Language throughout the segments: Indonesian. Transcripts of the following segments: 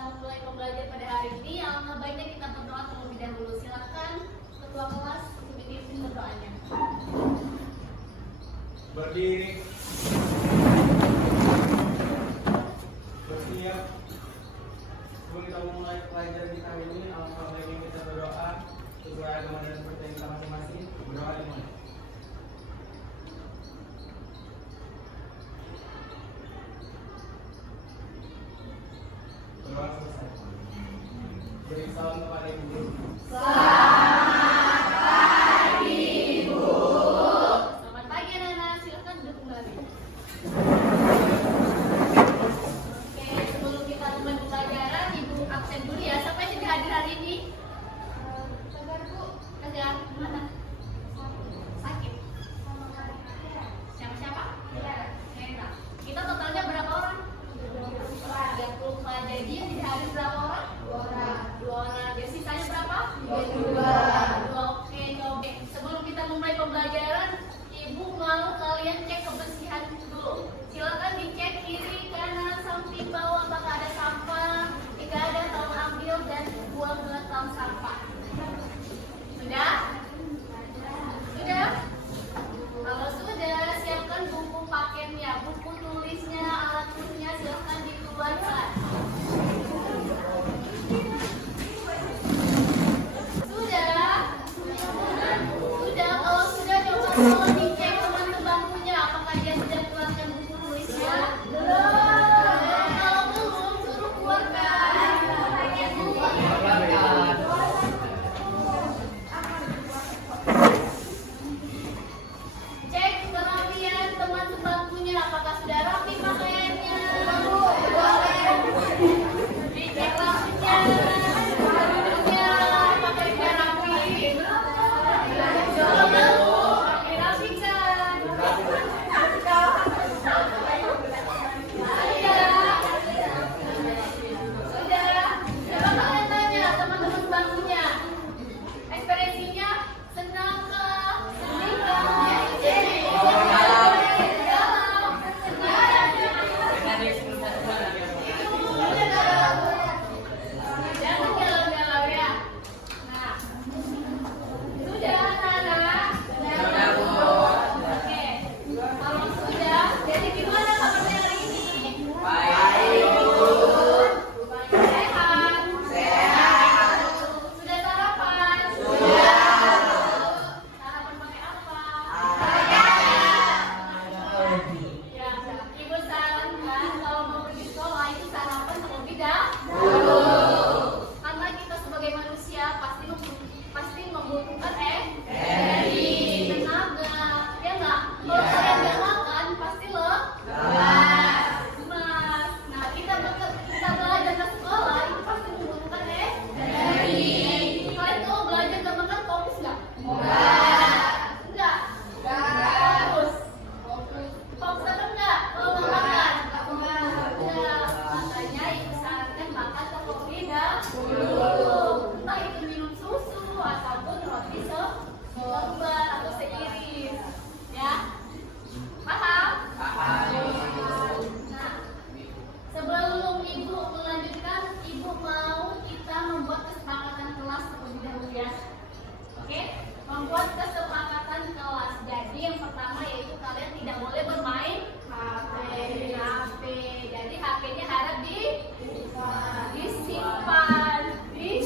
memulai pembelajaran pada hari ini, alangkah baiknya kita berdoa terlebih dahulu. Silakan ketua kelas untuk memimpin berdoanya. Berdiri. Bersiap. Sebelum kita memulai pelajaran kita hari ini, alangkah baiknya kita berdoa sesuai agama dan kepercayaan kita masing-masing. Berdoa dimulai. Berdoa selesai. Beri salam kepada ibu. Selamat pagi anak-anak, silakan duduk kembali. Oke, sebelum kita mulai pembelajaran, Ibu absen dulu ya. Siapa yang tidak hadir hari ini? Tegar, mana? Sakit. Siapa? Hera. Kita totalnya berapa orang? 34. Jadi yang tidak hadir berapa orang? 2 orang. Jadi sisanya berapa? 2. Oke. Sebelum kita mulai pembelajaran, Ibu mau kalian cek kebersihan dulu. Silakan dicek kiri, kanan, samping, bawah apakah ada sampah. Jika ada, tolong ambil dan buang ke tong sampah. Sudah? Kalau sudah, siapkan buku paketnya, buku tulisnya, alat tulisnya silakan dikeluarkan. Kalau sudah coba tolong dicek teman bangkunya, apakah dia sudah keluarkan buku tulisnya? Kalau belum, suruh keluarkan. Cek kerapian teman sebangkunya, apakah sudah rapi pakaiannya? Dicek rambutnya, duduknya, apakah sudah rapi? Kalau belum, dirapikan. Sudah. Coba kalian tanya teman-teman sebangkunya, ekspresinya senang kah? Sedih kah? Jangan galau-galau ya. Nah, sudah anak-anak? Oke. Kalau sudah, jadi gimana kabarnya hari ini? Sehat. Sudah sarapan? Sarapan pakai apa? Ya, Ibu sarankan kalau mau pergi sekolah itu sarapan terlebih dahulu. Karena kita sebagai manusia pasti membutuhkan energi, tenaga, ya nggak? Kalau kalian nggak makan pasti lemas. Nah, kita belajar ke sekolah itu pasti membutuhkan energi. Kalian kalau belajar nggak makan fokus nggak? Enggak. Fokus. Fokus apa enggak? Kalau nggak makan? Enggak. Makanya Ibu sarankan makan terlebih dahulu. Entah itu minum susu ataupun roti selembar atau seiris. Ya? Paham? Nah, sebelum Ibu melanjutkan, Ibu mau kita membuat kesepakatan kelas terlebih dahulu ya. Oke? Membuat kesepakatan kelas. Jadi yang pertama yaitu kalian tidak boleh bermain HP. Jadi HP-nya harap disimpan di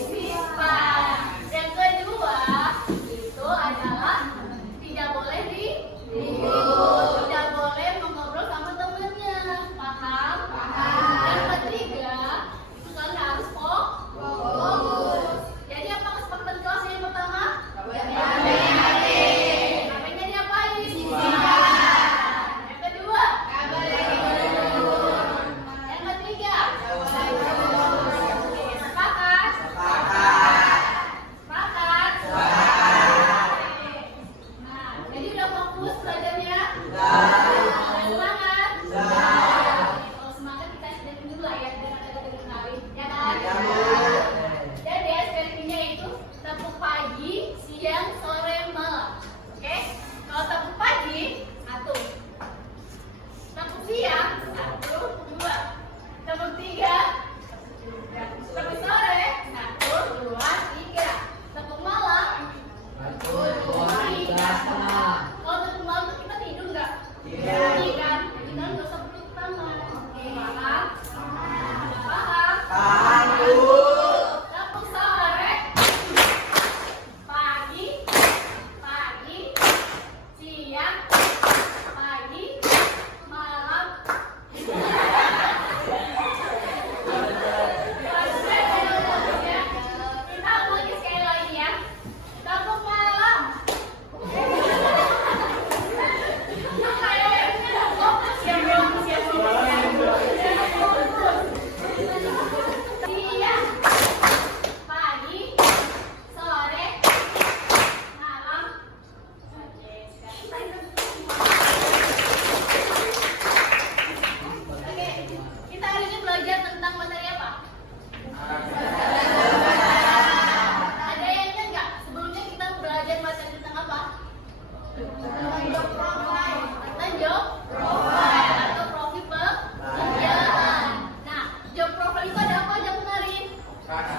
Ada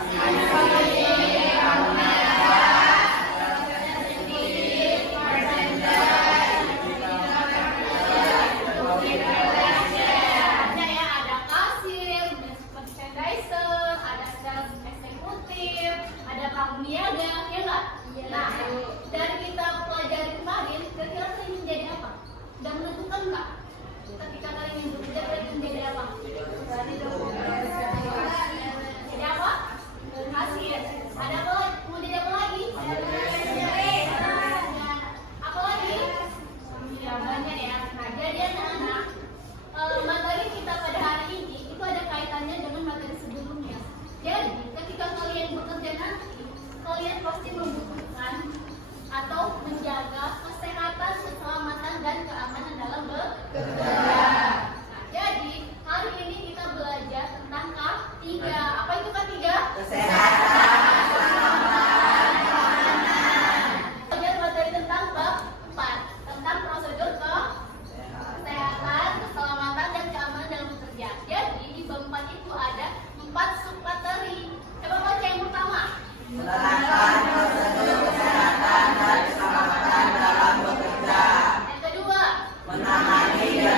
ya, ada kasir, merchandiser, ada sales eksekutif, ada kamu niaga, ya nggak? Nah, dari kita pelajari kemarin, kira-kira kalian menjadi apa? Dan menentukan nggak? Ketika kalian bekerja, kalian menjadi apa? Jadi apa? Kasir. Ada apa lagi? Mau jadi apa lagi? Apa lagi? Ya banyak ya. Nah, jadi anak-anak, materi kita pada hari ini itu ada kaitannya dengan materi sebelumnya. Jadi, ketika kalian bekerja nanti, kalian pasti membutuhkan atau menjaga kesehatan, keselamatan, dan keamanan dalam bekerja. Nah, jadi hari ini kita belajar tentang K3. Apa itu K3? Belajar materi tentang K4, tentang prosedur kesehatan, keselamatan, dan keamanan dalam bekerja. Jadi di bab 4 itu ada 4 submateri. Coba baca yang pertama. Yang kedua. Yang ketiga.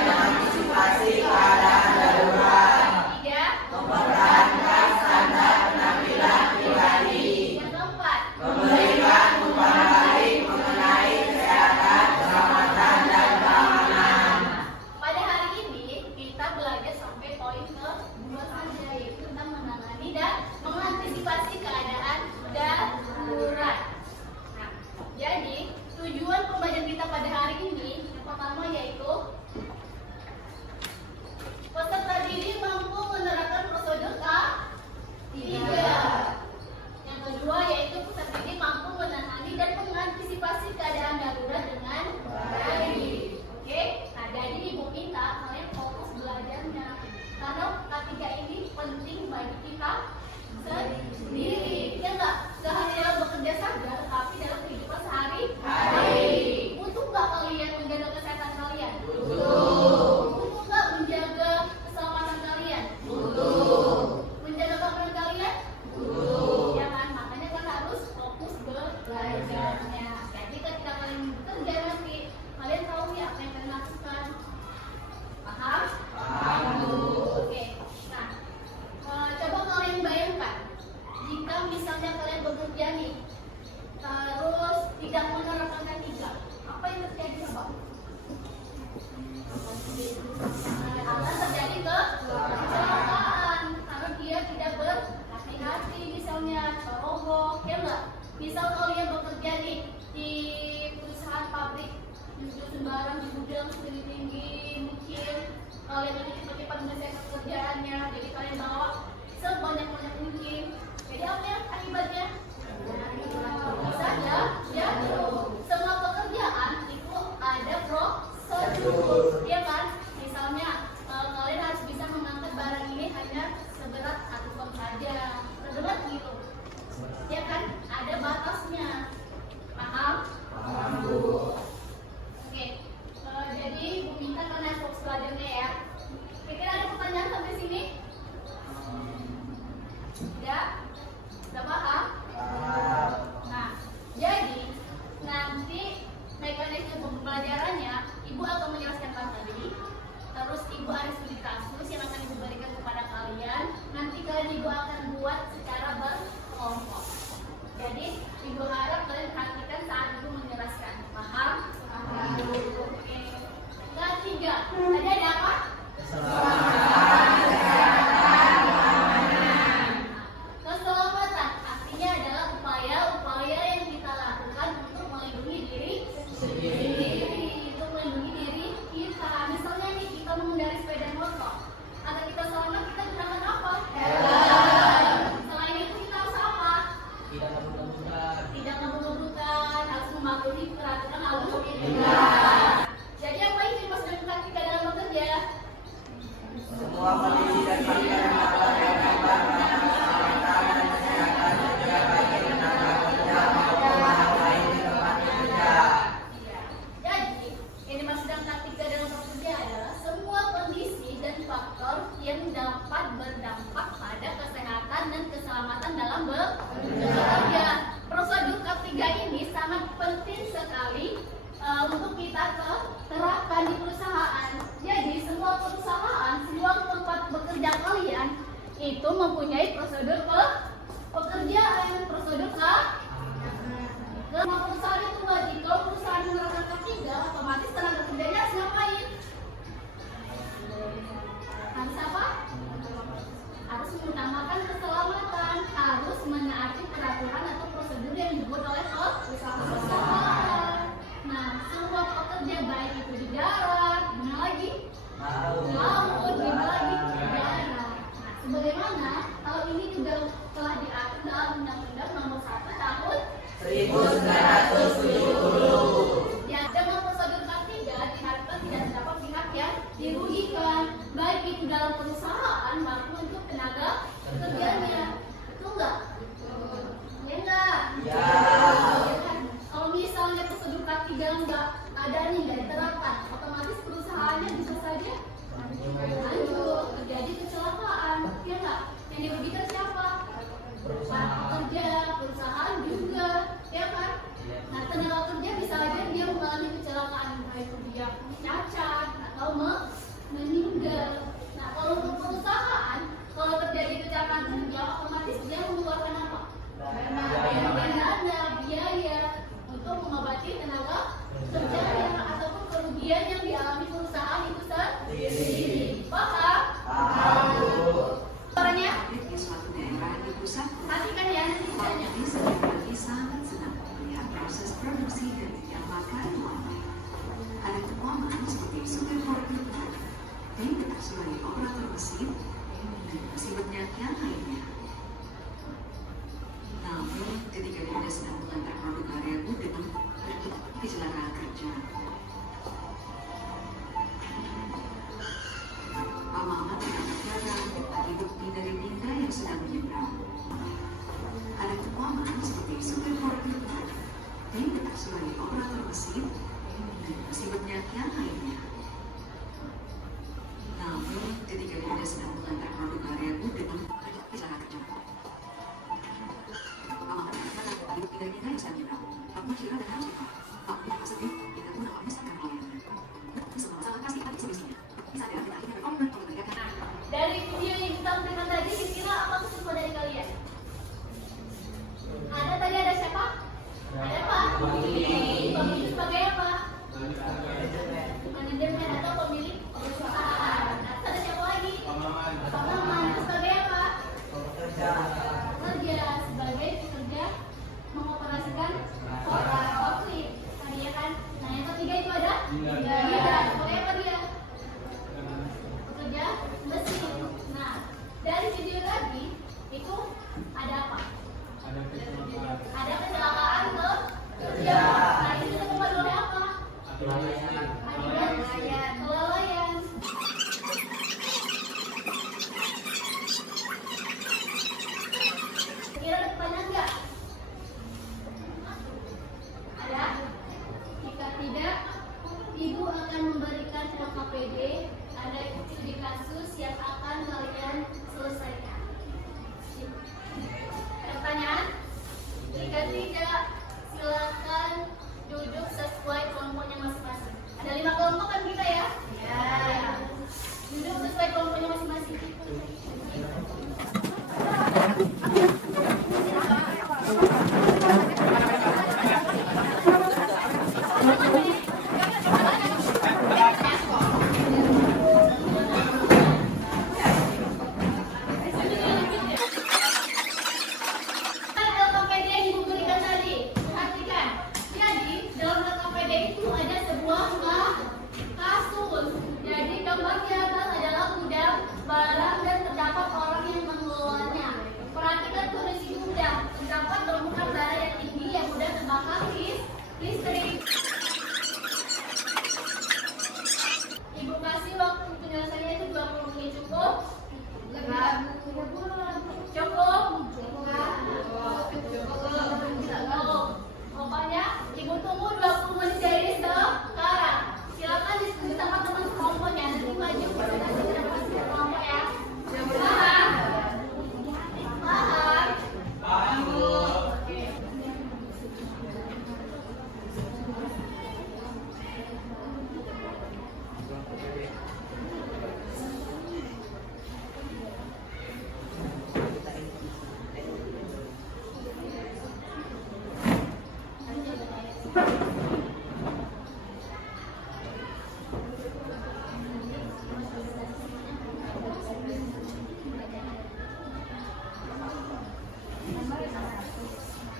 dalam bekerja. Prosedur ketiga ini sangat penting sekali untuk kita terapkan di perusahaan. Jadi semua perusahaan, semua tempat bekerja kalian itu mempunyai prosedur pekerjaan, prosedur Semua perusahaan itu wajib. Kalau perusahaan menerapkan K3, otomatis tenaga kerjanya harus ngapain? Harus apa? Harus mengutamakan keselamatan, harus menaati peraturan atau prosedur yang dibuat oleh perusahaan. Nah, semua pekerja baik itu di darat, di mana lagi? Laut, di mana lagi? Di darat. Nah, sebagaimana hal ini juga telah diatur dalam Undang-Undang Nomor 1 Tahun 1970. Ya, dengan prosedur K3 diharapkan tidak terdapat pihak yang dirugikan, baik itu dalam perusahaan maupun untuk tenaga kerjanya. Betul nggak? Ya nggak? Ya. Kalau misalnya prosedur K3 nggak ada nih, nggak diterapkan, otomatis perusahaannya bisa saja hancur, terjadi kecelakaan. Ya nggak? Yang dirugikan siapa? Pekerja, perusahaan juga, ya kan? Nah, tenaga kerja bisa aja dia mengalami kecelakaan, baik dia cacat atau meninggal. Nah, kalau untuk perusahaan, kalau terjadi kecelakaan kerja, otomatis dia mengeluarkan apa? Dana, biaya untuk mengobati tenaga kerjanya ataupun kerugian yang dialami perusahaan itu sendiri. Paham? Suaranya? Suatu daerah di pusat Perhatikan ya, nanti ditanya. ini setiap pagi sangat senang melihat proses produksi dan menyapa karyawan. Ada keuangan seperti supir forklift, tim sebagai operator mesin, dan masih banyak yang lainnya. Namun, ketika dia sedang mengantar produk area gudang, terjadi kecelakaan kerja. Pamangan tidak berjalan akibat dari Dinda yang sedang menyeberang. Ada keuangan seperti supir forklift, tim sebagai operator mesin, dan masih banyak yang lainnya. Namun, ketika dia sedang mengantar produk area gudang, terjadi kecelakaan kerja. Pamangan tidak berjalan akibat dari Dinda yang sedang menyeberang. Pamangan kira dan harus lupa. Pamangan sedih, kita pun akan memisahkan kalian. Semua masalah kasih hati sebesarnya. Bisa ada kita akhirnya berkomitmen untuk menegakkan. Dari video yang ditampilkan tadi, kira-kira apa kesimpulan dari kalian? Tadi ada siapa? Ada apa? Pemilik sebagai apa? Manajemen atau pemilik perusahaan. Ada siapa lagi? Pamangan sebagai apa? Pekerja sebagai pekerja mengoperasikan forklift. Tadi ya kan? Nah, yang ketiga itu ada? Tidak. Sebagai apa dia? Pekerja mesin. Nah, dari video tadi itu ada apa? Ada kecelakaan kerja. Nah, ini kita kembali oleh apa? Kelalaian. Kira ada pertanyaan nggak? Ada? Jika tidak, Ibu akan memberikan LKPD. Ada studi kasus yang akan kalian selesaikan. Ada pertanyaan? Jika tidak, silakan duduk sesuai kelompoknya masing-masing. Ada 5 kelompok kan kita ya? Ya. Duduk sesuai kelompoknya masing-masing. LKPD yang Ibu berikan tadi, perhatikan. Jadi dalam LKPD itu ada sebuah kasus. Jadi gambar di atas adalah gudang barang dan terdapat orang yang mengelolanya. Perhatikan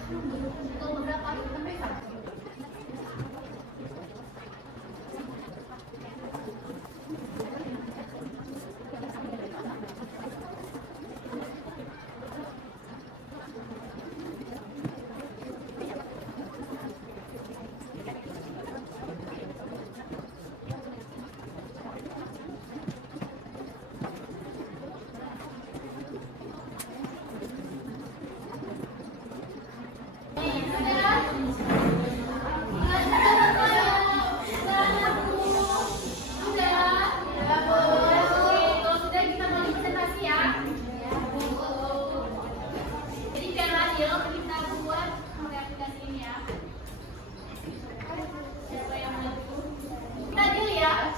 Untuk beberapa sampai satu.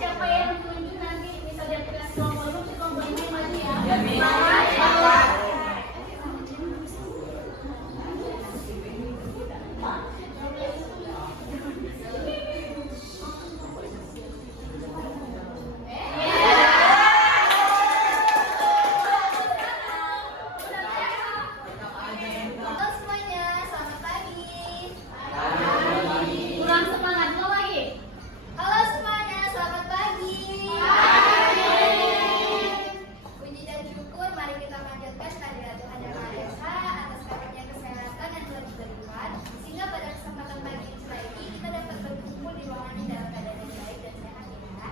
Siapa yang menunjuk nanti bisa diaplikasi kelompok ini maju ya. Halo semuanya, selamat pagi. Kurang semangat dulu lagi. Halo semuanya, selamat pagi. Puji dan syukur, mari kita panjatkan kehadirat Tuhan Yang Maha Esa atas karunia kesehatan yang telah diberikan, sehingga pada kesempatan pagi ini kita dapat berkumpul di ruangan ini dalam keadaan yang baik dan sehat ya.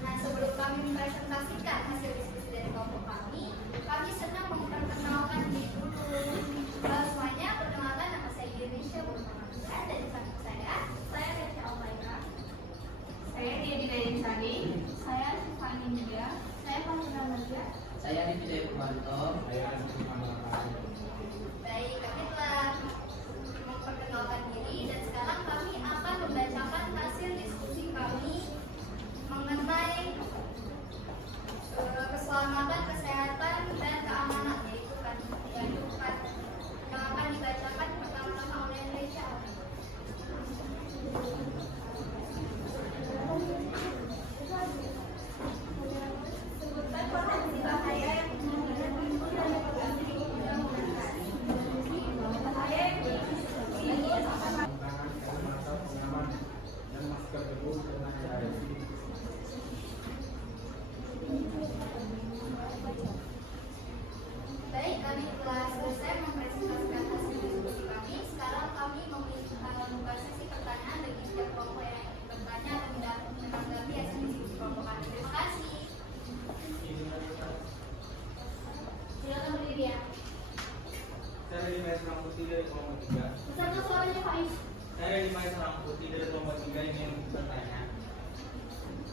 Nah, sebelum kami mempresentasikan hasil diskusi dari kelompok kami senang memperkenalkan diri dulu. Halo semuanya, perkenalkan nama saya Indonesia Burmansyah dan di samping saya Resya Almaira. Saya Dia Insani. Saya Fani juga. Saya Fahruna Maria. Saya Divijay Purwanto. Baik, kami telah memperkenalkan diri dan sekarang kami akan membacakan hasil diskusi kami mengenai keselamatan, kesehatan, dan keamanan, yaitu yang akan dibacakan pertama-tama oleh Resya. Sebutkan potensi bahaya yang timbul dari potensi bahaya yang timbul sama. pengaman, dan masker debu dengan air. Baik, kami telah selesai mempresentasikan hasil diskusi kami. Sekarang kami membuka sesi pertanyaan bagi setiap kelompok yang ingin bertanya atau menanggapi hasil diskusi kelompok kami. Terima kasih. Silakan berdiri ya. Saya dari Serang Putih dari kelompok 3. Besarkan suaranya Faiz. Saya dari Serang Putih dari kelompok 3 ingin bertanya.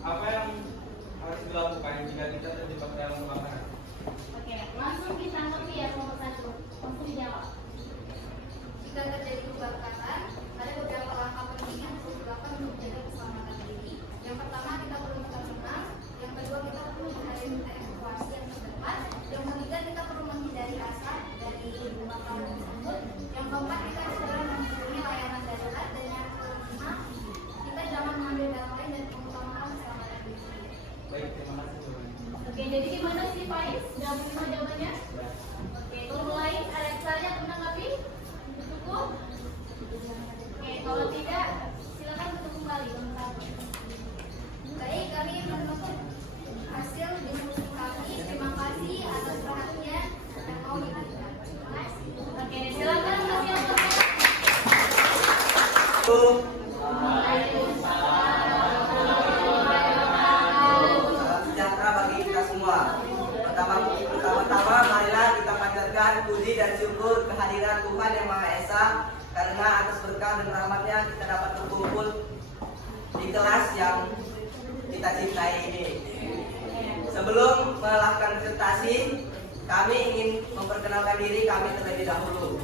Apa yang harus dilakukan jika kita terjebak dalam kebakaran? Oke, langsung ditanggapi ya kelompok 1. Langsung dijawab. Jika terjadi kebakaran, ada beberapa langkah penting yang perlu dilakukan untuk menjaga keselamatan diri. Yang pertama, kita perlu tetap tenang. Yang kedua, kita perlu menghindari evakuasi yang terdekat. Yang ketiga, kita perlu menghindari asap dari kebakaran tersebut. Yang keempat, kita segera menghubungi layanan darurat. Dan yang kelima, kita jangan mengambil barang lain dan mengutamakan keselamatan diri sendiri. Baik, terima kasih. Oke, jadi gimana sih Faiz? Sudah menerima jawabannya? Oke, kalau lain ada caranya menanggapi? Cukup? Oke, kalau tidak, silakan tutup kembali teman-teman. Baik, kami menemukan hasil diskusi kami. Terima kasih atas perhatian dan mau diberikan. Terima kasih. Oke, silakan hasil pertanyaan. Sejahtera bagi kita semua. Pertama-tama marilah kita panjatkan puji dan syukur kehadiran Tuhan Yang Maha Esa, karena atas berkah dan rahmatnya kita dapat berkumpul di kelas yang kita cintai ini. Sebelum melakukan presentasi, kami ingin memperkenalkan diri kami terlebih dahulu.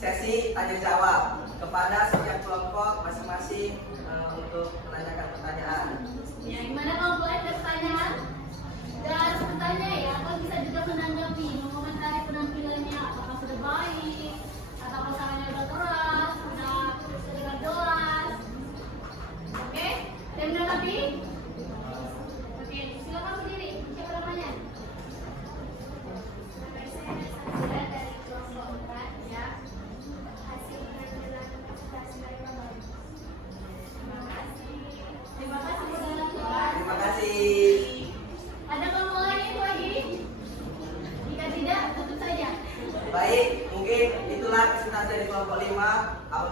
Sesi tanya jawab kepada setiap kelompok masing-masing untuk menanyakan pertanyaan. Ya, gimana kalau boleh ada pertanyaan? Dan bertanya ya, kalau bisa juga menanggapi, mengomentari penampilannya, apakah sudah baik, atau pasangannya udah keras, sudah jelas. Oke? Ada yang menanggapi? Oke,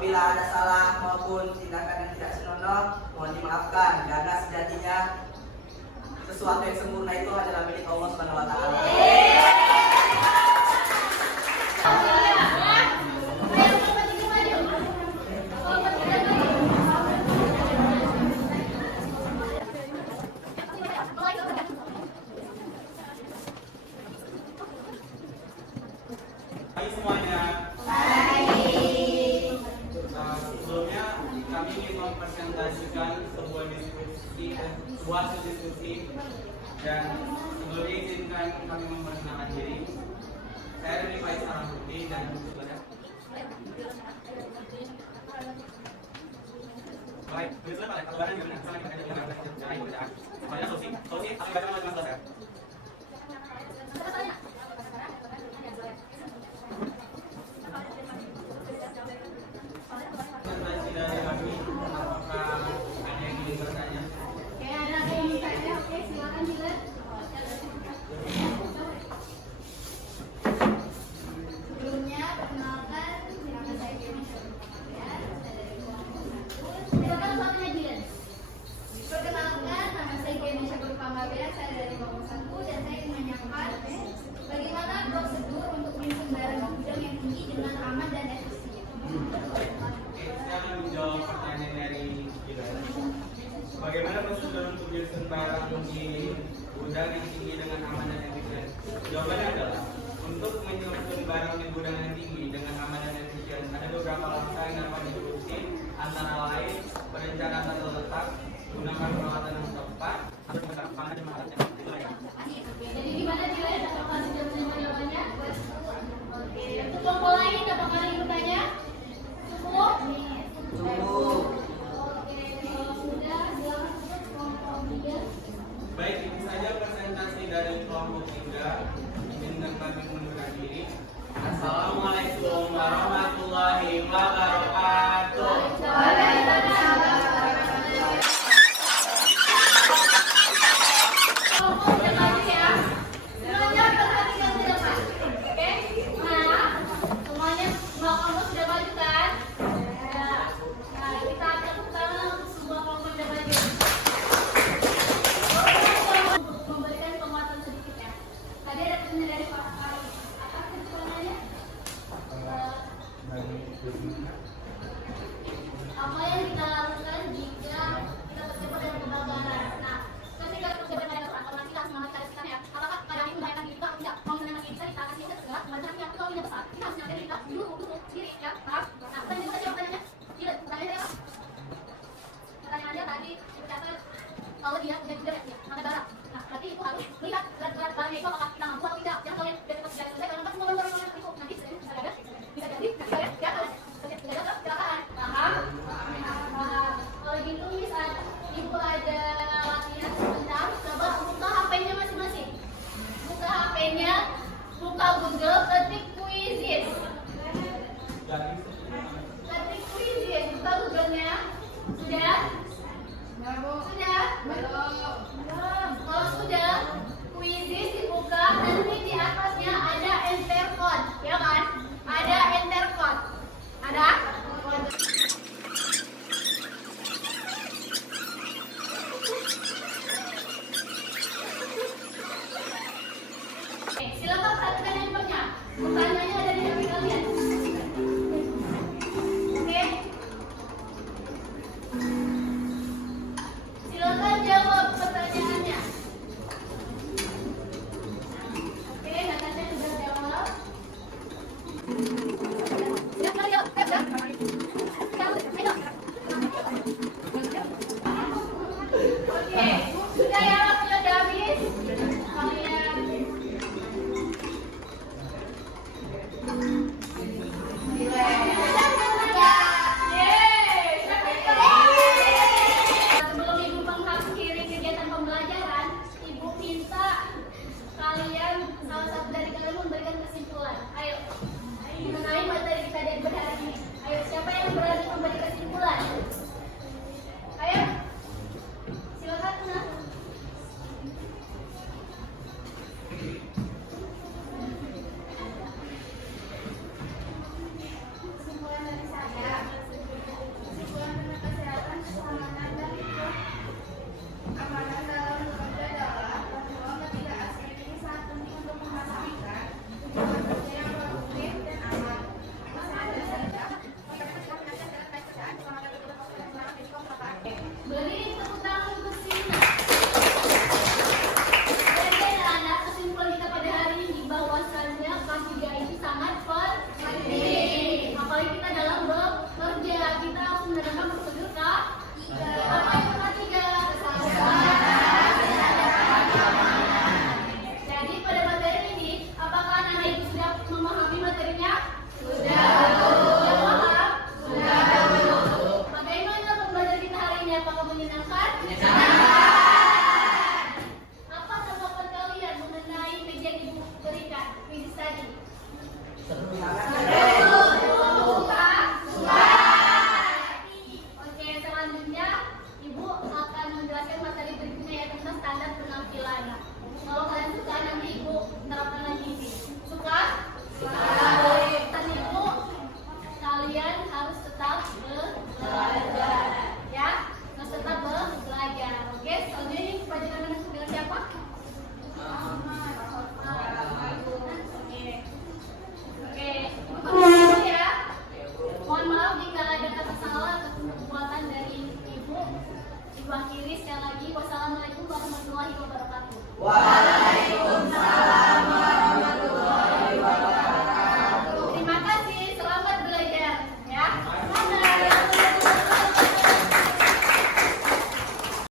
Apabila ada salah maupun tindakan yang tidak senonoh, mohon dimaafkan karena sejatinya sesuatu yang sempurna itu adalah milik Allah Subhanahu wa taala. Hai semuanya. Sebelumnya kami ingin mempresentasikan sebuah hasil diskusi dan sebelumnya izinkan kami memperkenalkan diri. Saya dari Faisal Rahmudi dan baik, bisa pada kabarnya gimana? Misalnya kita dengan cara ibu bacaan. Soalnya solusi akan baca sama dengan selesai. Presentasi dari kami, apakah ada yang ingin bertanya? Oke, ada yang ingin bertanya? Oke, silakan Dilan. Sebelumnya, perkenalkan, nama saya Jenny Syarifah. Saya dari kelompok 1. Silakan suaminya Dilan. Perkenalkan, nama saya Jenny Syarifah. Saya dari kelompok 1 dan saya ingin menanyakan bagaimana prosedur untuk menyusun barang di gudang yang tinggi dengan aman dan efisien. Saya akan menjawab pertanyaan dari Gilang. Bagaimana prosedur untuk menyusun barang di gudang yang tinggi dengan aman dan efisien? Jawabannya adalah untuk menyusun barang di gudang yang tinggi dengan aman dan efisien ada beberapa langkah yang dapat diikuti, antara lain perencanaan tata letak, gunakan peralatan yang tepat, atau penerapan dan penerapan itu ya. Jadi gimana Dilan? Apakah sudah menerima jawabannya? Oke, untuk kelompok lain apakah ada yang bertanya? Cukup? Cukup. Oke, kalau sudah silakan untuk kelompok 3. Baik, itu saja presentasi dari kelompok 3. Izinkan kami mengundurkan diri. Assalamualaikum warahmatullahi wabarakatuh. Kelompok sudah maju ya. Semuanya perhatikan ke depan. Oke? Nah, semuanya semua kelompok sudah maju kan? Ya. Nah, kita akan pertama untuk semua kelompok sudah maju. Untuk memberikan penguatan sedikit ya. Tadi ada pertanyaan dari Pak Ari. Apa pertanyaannya? Apa yang kita lakukan jika kita terjebak dalam kebakaran? Nah, ketika terjebak dalam kebakaran, otomatis kita harus mengalami kita ya. Apakah keadaan ini membahayakan diri kita atau tidak? Kalau misalnya kita akan kita segera kebakaran yang kalau tidak besar, kita harus nyalakan diri kita dulu sendiri ya. Nah, pertanyaan kita jawabannya tidak. Pertanyaannya apa? Pertanyaannya tadi diucapkan kalau dia tidak ya, ada barang. Nah, berarti itu harus melihat barangnya itu apakah kita mampu atau tidak. Jangan kalian dari pas jalan selesai karena semua barang itu nanti bisa jadi ya kecelakaan. Paham? Kalau gitu misal ibu ada latihan sebentar, coba buka HP-nya masing-masing. Buka HP-nya, buka Google, ketik Quizizz. Ketik Quizizz, buka Google-nya. Sudah? Sudah? Belum. Kalau sudah, Quizizz dibuka, nanti di atasnya ada enter code, ya kan? Ada enter code. Ada?